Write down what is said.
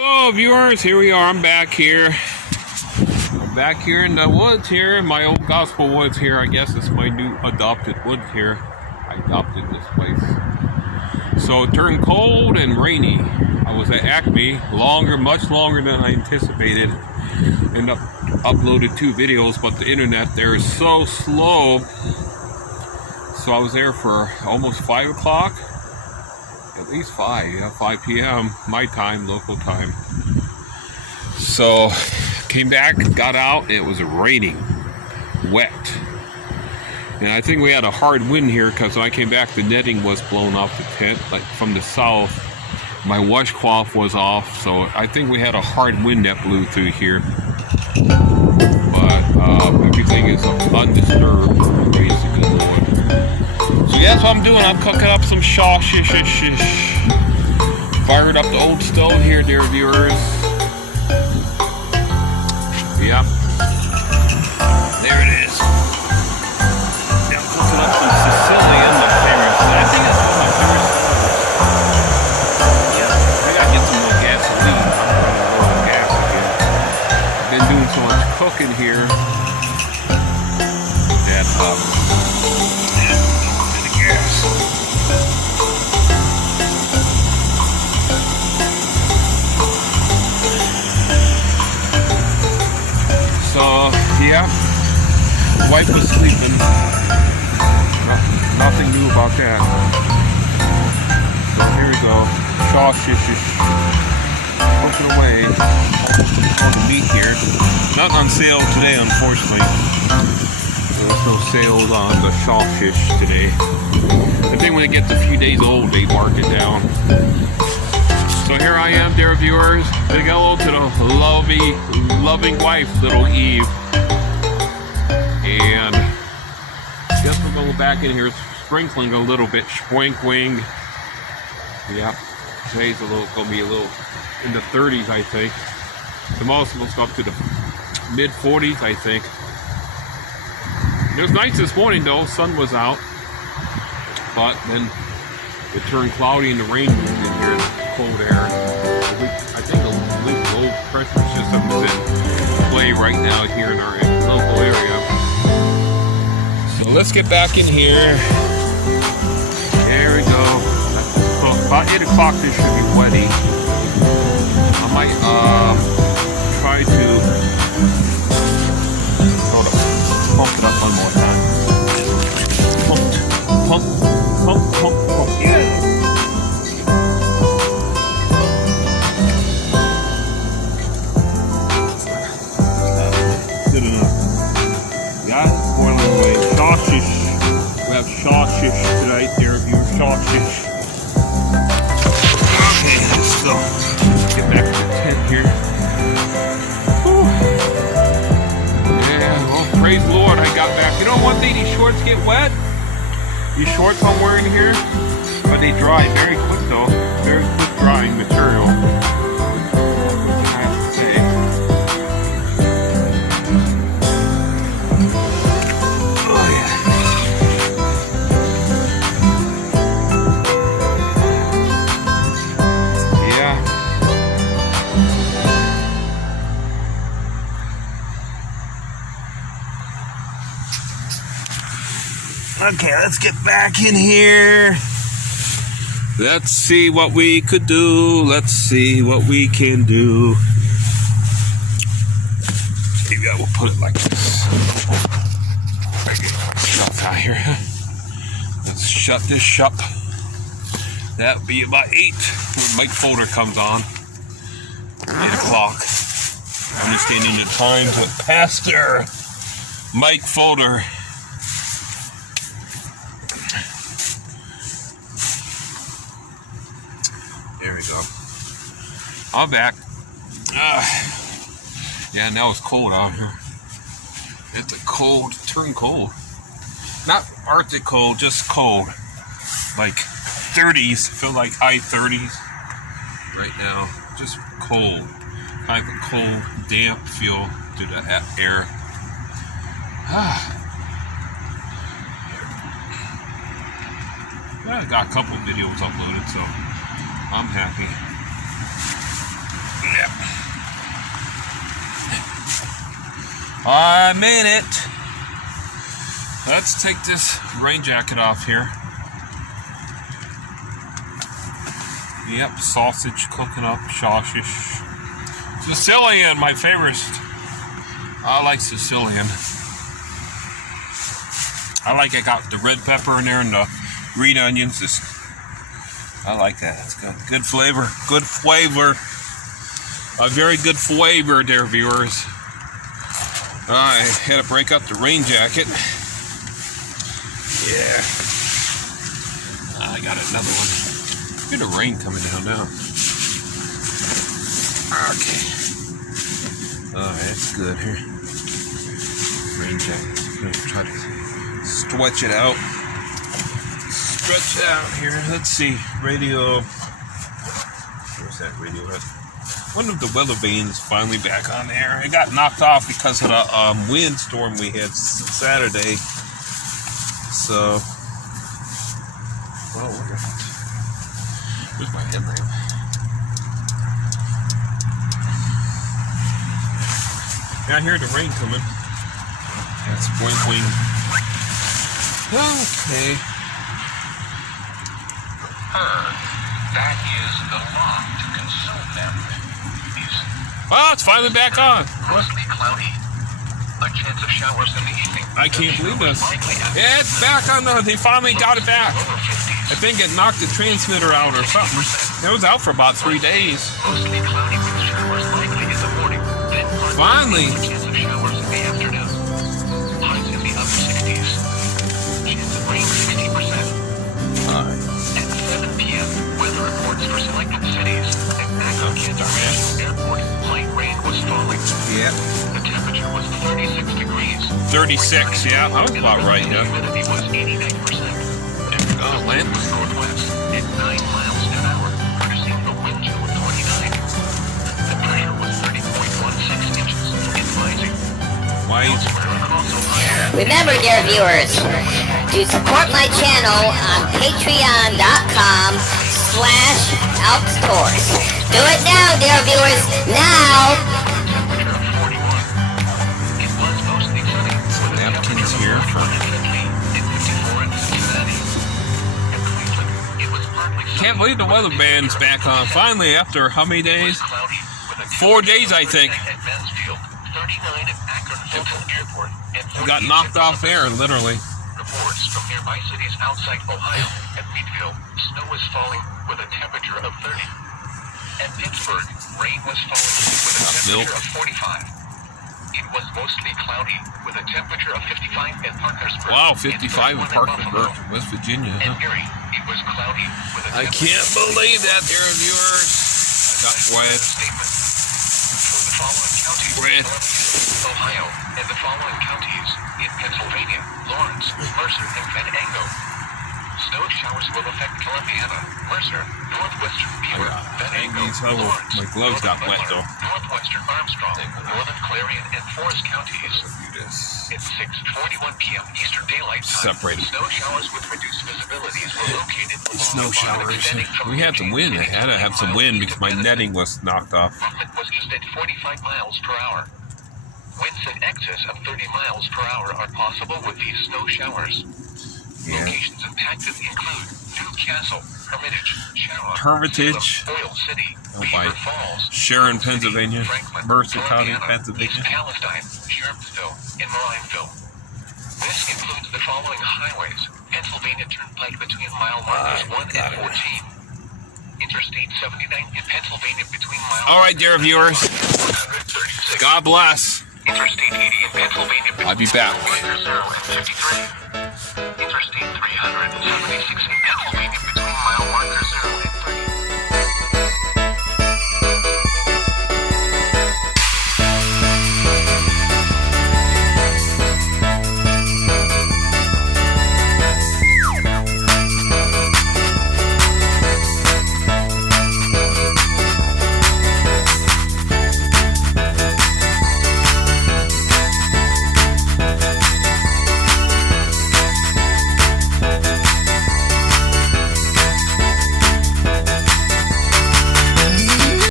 Hello viewers, here we are. I'm back here. I'm back here in the woods here, my old gospel woods here. I guess it's my new adopted woods here. I adopted this place. So it turned cold and rainy. I was at Acme much longer than I anticipated. Ended up uploaded 2 videos, but the internet there is so slow. So I was there for almost 5 o'clock. At least 5 p.m. my time, local time. So came back, got out, it was raining, wet. And I think we had a hard wind here because when I came back the netting was blown off the tent, like from the south. My washcloth was off, so I think we had a hard wind that blew through here. But everything is undisturbed, praise the good Lord. So yeah, that's what I'm doing. I'm cooking up some shausage. Fired up the old stove here, dear viewers. Yep. There it is. Yeah, I'm cooking up some Sicilian, my favorite. I think it's one of my favorite. Yeah, I gotta get some more gasoline. I'm running low on gas again. I've been doing so much cooking here that So, yeah, wife was sleeping. Nothing new about that. So here we go. Shausage, cooking away. All the meat here. Not on sale today, unfortunately. There's no sales on the shausage today. I think when it gets a few days old, they mark it down. So here I am, dear viewers. Big hello to the loving wife, little Eve. And I guess we're going back in here, sprinkling a little bit, sprinkling. Yeah, today's gonna be a little in the 30s, I think. The most will go up to the mid 40s, I think. It was nice this morning though, sun was out. But then it turned cloudy and the rain moved in here, cold air. I think the low pressure system is in play right now here in our local area. So let's get back in here. There we go. So about 8 o'clock this should be wetty. I might try to hold up, pump it up one more time. Pump. Yeah. Good enough. Yeah, it's boiling away. Shausage. We have shausage tonight, dear viewers. Shausage. Okay, let's go. Get back to the tent here. Whew. Yeah, well, praise the Lord, I got back. You know one thing, these shorts get wet. These shorts I'm wearing here, but they dry very quick though. Very quick drying material. I have to say. Oh yeah. Okay, let's get back in here. Let's see what we could do. Let's see what we can do. Maybe I will put it like this. Get my stuff out here. Let's shut this up. That'll be about 8 when Mike Folder comes on. 8 o'clock. Understanding the times with Pastor Mike Folder. There we go. I'm back. Yeah, now it's cold out here. It's a cold, turned cold. Not Arctic cold, just cold. Like 30s, feel like high 30s right now. Just cold. Kind of a cold, damp feel to the air. I got a couple videos uploaded, so I'm happy. I made it. Let's take this rain jacket off here. Yep, sausage cooking up, shausage. Sicilian, my favorite. I like Sicilian. I got the red pepper in there and the green onions. I like that. It's got good flavor. Good flavor. A very good flavor there, viewers. I had to break up the rain jacket. Yeah. I got another one. Look at the rain coming down now. Okay. Alright, that's good here. Rain jacket. I'm going to try to stretch it out. Stretch it out here. Let's see. Radio. Where's that radio at? One of the weather vanes finally back on there. It got knocked off because of the windstorm we had Saturday. So. Oh, look at that. Where's my headlamp? Yeah, I hear the rain coming. That's blinking. Okay. That is the law to consume them. Oh, it's finally back on. Mostly cloudy. A chance of showers in the evening. I can't believe this. Yeah, it's back on. They finally got it back. I think it knocked the transmitter out or something. It was out for about 3 days. Mostly cloudy with showers likely in the morning. Then Finally. A chance of showers in the afternoon. Highs in the upper 60s. Chance of rain 60%. At 7 p.m., weather reports for selected cities. At Macon, Kansas Airport, light rain was falling. Yeah. The temperature was 36 degrees. 36, yeah. That was about right, yeah. Humidity was 89%. Oh, Wind was northwest at 9 miles an hour, producing a wind chill of 29. The pressure was 30.16 inches, advising. Why? Remember, dear viewers, to support my channel on patreon.com/AlpsTours. Do it now, dear viewers, now! Temperature of 41. It was mostly sunny, with a Napkins temperature here of for. 150 and 54 in Cincinnati. In Cleveland, it was partly sunny. Can't believe the weather band's back on. Finally, after how many days? Cloudy, with a 4 days, I think. at Mansfield, 39 at Akron Fulton Airport, and Got 48 knocked at off air, literally. Reports from nearby cities outside Ohio and Meadville, snow was falling with a temperature of 30. At Pittsburgh, rain was falling with a temperature of 45. It was mostly cloudy with a temperature of 55 at Parkersburg. Wow, 55 in and 51 Parkersburg, Buffalo. West Virginia. And Huh? Erie, it was cloudy with a I temperature can't believe that, dear viewers. Got quiet. statement. For the following counties, Red. Ohio, and the following counties in Pennsylvania, Lawrence, Mercer, and Venango. Snow showers will affect Columbiana, Mercer, northwestern Beaver, Venango, Lawrence, My gloves got northern wet, Butler, though. northwestern Armstrong, northern Clarion, and Forest counties. Do this. At 6:41 p.m. Eastern Daylight Time, Separated. snow showers with reduced visibilities were located along Snow the line showers. extending from We had some wind. I had to have some wind because my 18 netting was knocked off. Movement was east at 45 miles per hour. Winds in excess of 30 miles per hour are possible with these snow showers. Yeah. Locations impacted include Newcastle, Hermitage, Sharon, Hermitage. Salem, Oil City, Oh, by Beaver Falls, Sharon, Oak City, Pennsylvania, Franklin, Mercer County, Columbiana, Pennsylvania. East Palestine, Sherpsville, and Marineville. This includes the following highways: Pennsylvania Turnpike between mile markers 1 and 14. Interstate 79 in Pennsylvania between mile. All right, dear viewers. 136. God bless. Interstate 80 in Pennsylvania between I'll be back. mile markers 0 and 53.